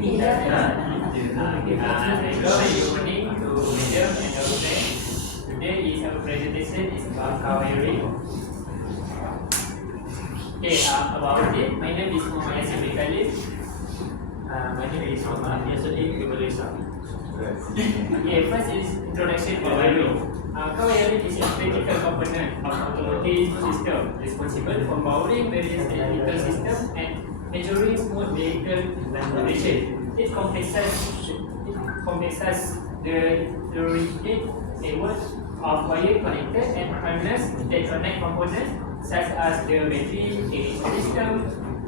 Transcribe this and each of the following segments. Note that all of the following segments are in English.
Evening to Madam and our friends. Today is our presentation is about car wiring. Okay, about it, my name is Yassin. My name is Yassin. Okay, first is introduction to wiring. Car wiring is a critical component of automotive system responsible for powering various electrical systems and ensuring smooth vehicle operation. It comprises the intricate network of wire connected and harness that connect components such as the battery, ignition system,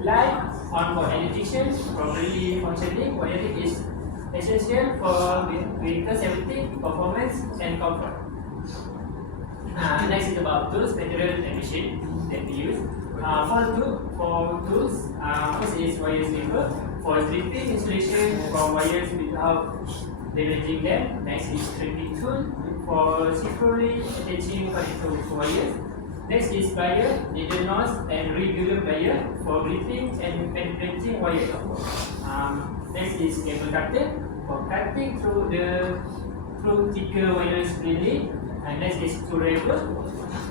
light, onboard electrician. Properly functioning wiring is essential for vehicle safety, performance, and comfort. Next is about tools, material, and machine that we use. For tools, first is wire stripper for stripping insulation from wires without damaging them. Next is stripping tool for securely attaching connector to wires. Next is plier, needle nose, and regular plier for gripping and penetrating wire. Next is cable cutter for cutting through thicker wires cleanly. And next is screwdriver,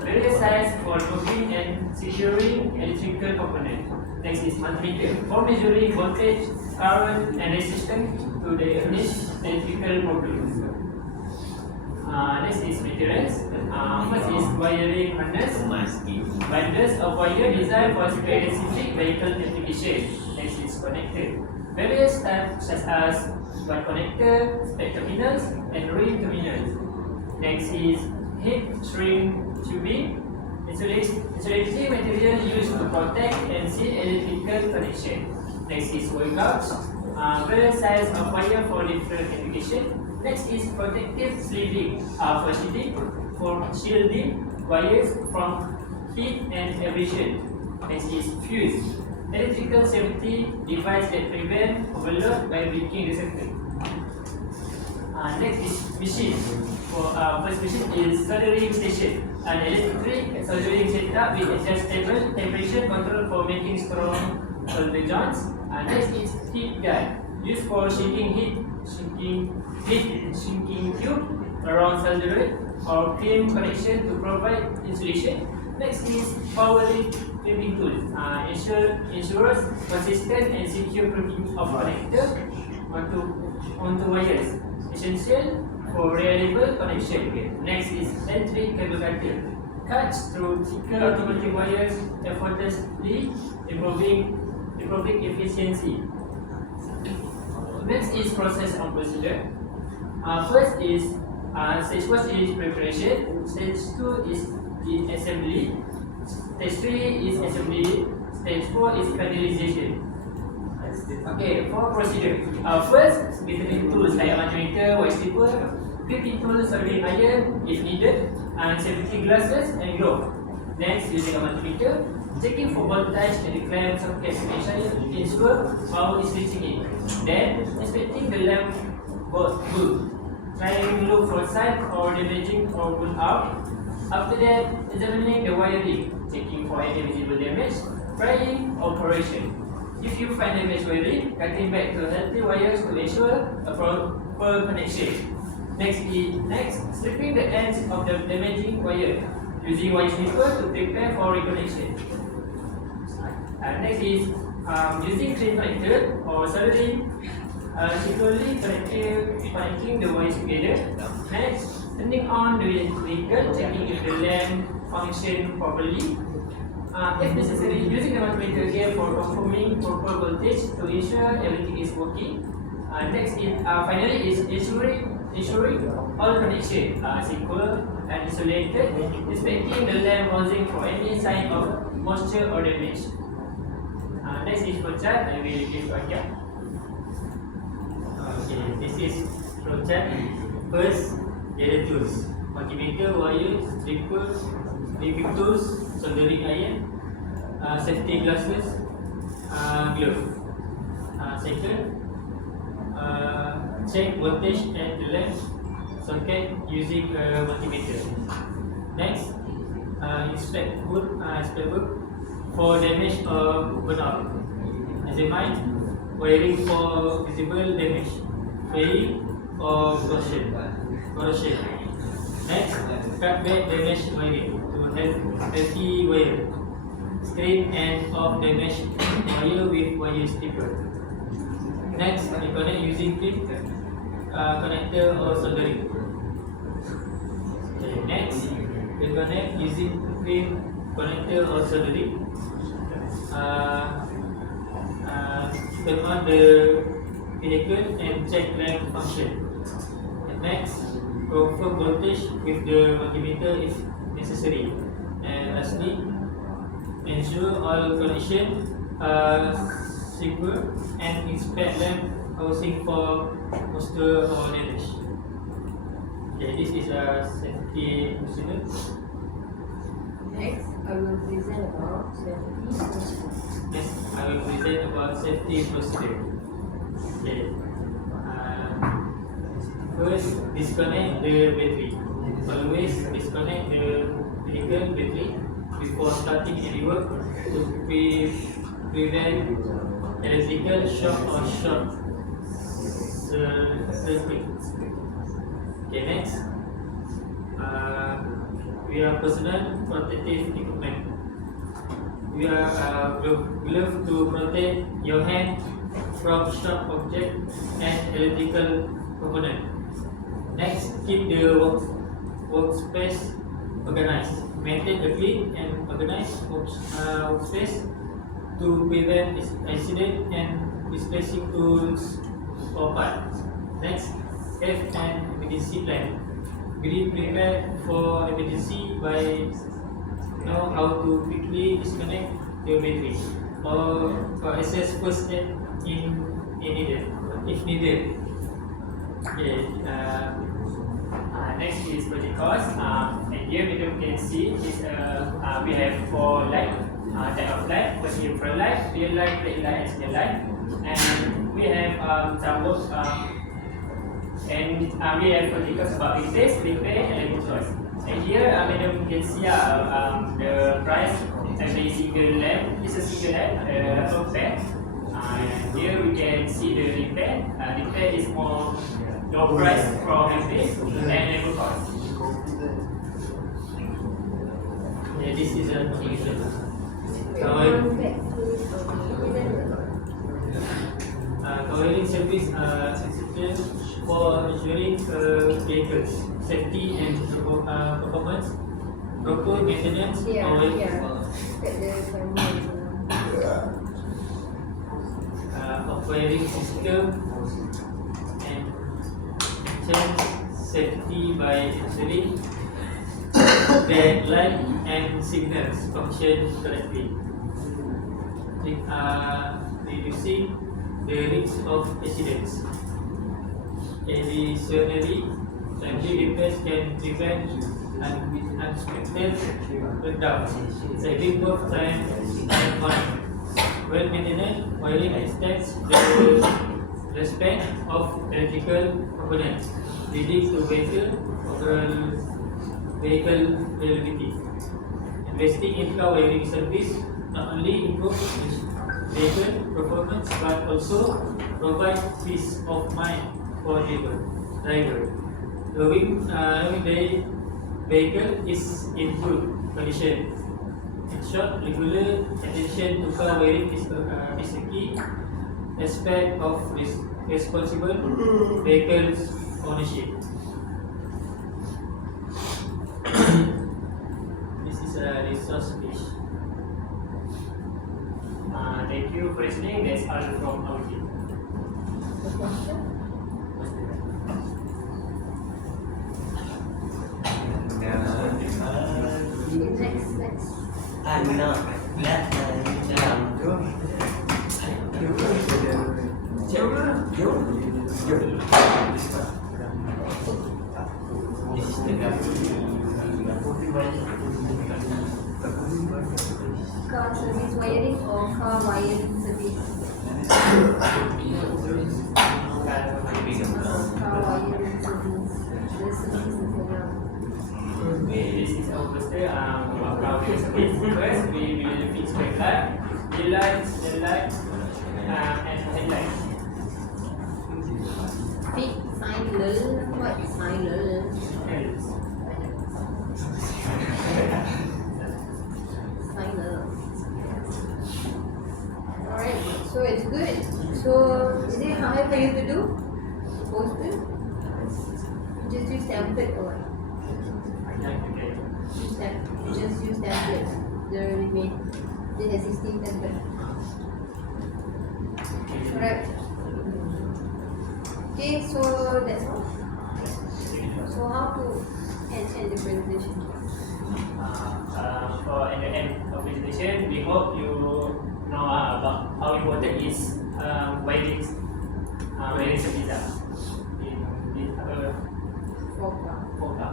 various size for moving and securing electrical components. Next is multimeter for measuring voltage, current, and resistance to the electrical problems. Next is materials. First is wiring harness. Bundles of wire designed for specific vehicle application. Next is connector. Various types such as butt connector, spec terminals, and ring terminals. Next is heat shrink tubing, insulating material used to protect and seal electrical connection. Next is wire gauge, various size of wire for different application. Next is protective sleeving, for shielding wires from heat and abrasion. Next is fuse, electrical safety device that prevent overload by breaking the circuit. Next is machine. First machine is soldering station, an electric soldering setup with adjustable temperature control for making strong solder joints. Next is heat gun, used for shrinking tube around solder or clean connection to provide insulation. Next is power clipping tools, ensures consistent and secure clipping of connector onto wires, essential for reliable connection. Next is electric cable cutter, cuts through thicker automatic wires, effortlessly improving efficiency. Next is process and procedure. First is stage 1 is preparation, stage 2 is assembly, stage 3 is assembly, stage 4 is finalization. Okay, for procedure. First, between tools like multimeter, wire stripper, clipping tools, soldering iron if needed, and safety glasses and gloves. Next, using a multimeter, checking for voltage and the clamp socket to ensure power is reaching it. Then, inspecting the lamp bulb, trying to look for sign or damaging or pull out. After that, examining the wiring, checking for any visible damage, trying operation. If you find damaged wiring, cutting back to healthy wires to ensure a proper connection. Next, stripping the ends of the damaging wire, using wire stripper to prepare for reconnection. Next is using clean connector or soldering, securely connecting the wires together. Next, turning on the vehicle, checking if the lamp functions properly. If necessary, using the multimeter again for confirming proper voltage to ensure everything is working. Next is finally is ensuring all connection are secure and insulated, inspecting the lamp housing for any sign of moisture or damage. Next is flowchart. I will give to Akhyar. Okay, this is flowchart. First, the tools: multimeter, wire, stripper, clipping tools, soldering iron, safety glasses, glove. Second, check voltage at the lamp socket using a multimeter. Next, inspect book for damage or burnout. Examine wiring for visible damage, failing or corrosion. Next, cut back damaged wiring to have healthy wire. Strip and off damaged wire with wire stripper. Next, reconnect using clip, connector or soldering. Okay, next, reconnect using clip, connector or soldering. Turn on the vehicle and check ramp function. And next, confirm voltage with the multimeter if necessary. And lastly, ensure all connections are secure and inspect lamp housing for moisture or damage. Okay, this is a safety procedure. Next, I will present about safety procedure. Yes, I will present about safety procedure. Okay. First, disconnect the battery. Always disconnect the vehicle battery before starting any work to prevent electrical shock or short circuit. Okay, next. We are personal protective equipment. We are glove to protect your hand from sharp object and electrical component. Next, keep the workspace organized. Maintain a clean and organized workspace to prevent accident and misplacing tools or parts. Next, have an emergency plan. Be prepared for emergency by know how to quickly disconnect the battery or access first aid if needed. Okay. Next is protocols. And here we can see is we have 4 light type of light. First infrared light, real light, red light, and signal light. And we have some work and we have protocols about replace, repair, and reconstruct. And here, madam, you can see the price of the single lamp. This is a single lamp, top pair. Here we can see the repair. Repair is more low price from replace and labor cost. Yeah, this is a condition. Covering service essential for ensuring vehicles safety and performance. Proper maintenance of wiring system and change safety by ensuring that light and signals function correctly. Reducing the risk of accidents. Additionally, timely repairs can prevent unexpected breakdowns, saving both time and money. Well maintained wiring extends the lifespan of electrical components, leading to better overall vehicle reliability. Investing in car wiring service not only improves vehicle performance but also provides peace of mind for the driver. Knowing the vehicle is in good condition. In short, regular attention to car wiring is a key aspect of responsible vehicle ownership. This is a resource page. Thank you for listening. That's all from our team. Next. Anh nó lát làm trước Car service wiring or car wiring service? Car wiring service. The service is around. This is our first First, we will fix the light, the light, and headlight. What is final? Final. Alright, so it's good. So is it hard for you to do? Supposed to? Just use template or what? Just use template. The remain the existing template. Alright. Okay, so that's all. So how to end the presentation? For at the end of presentation, we hope you know about how important is wiring service in Foka. Foka.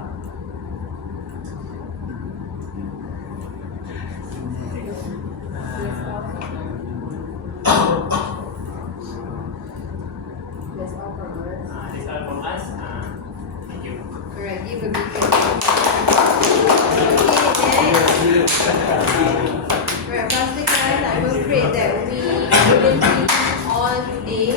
That's all from us. That's all from us. Thank you. Alright, give a big clap. Okay, next. Right, faster guys, I'm afraid that we couldn't finish all today.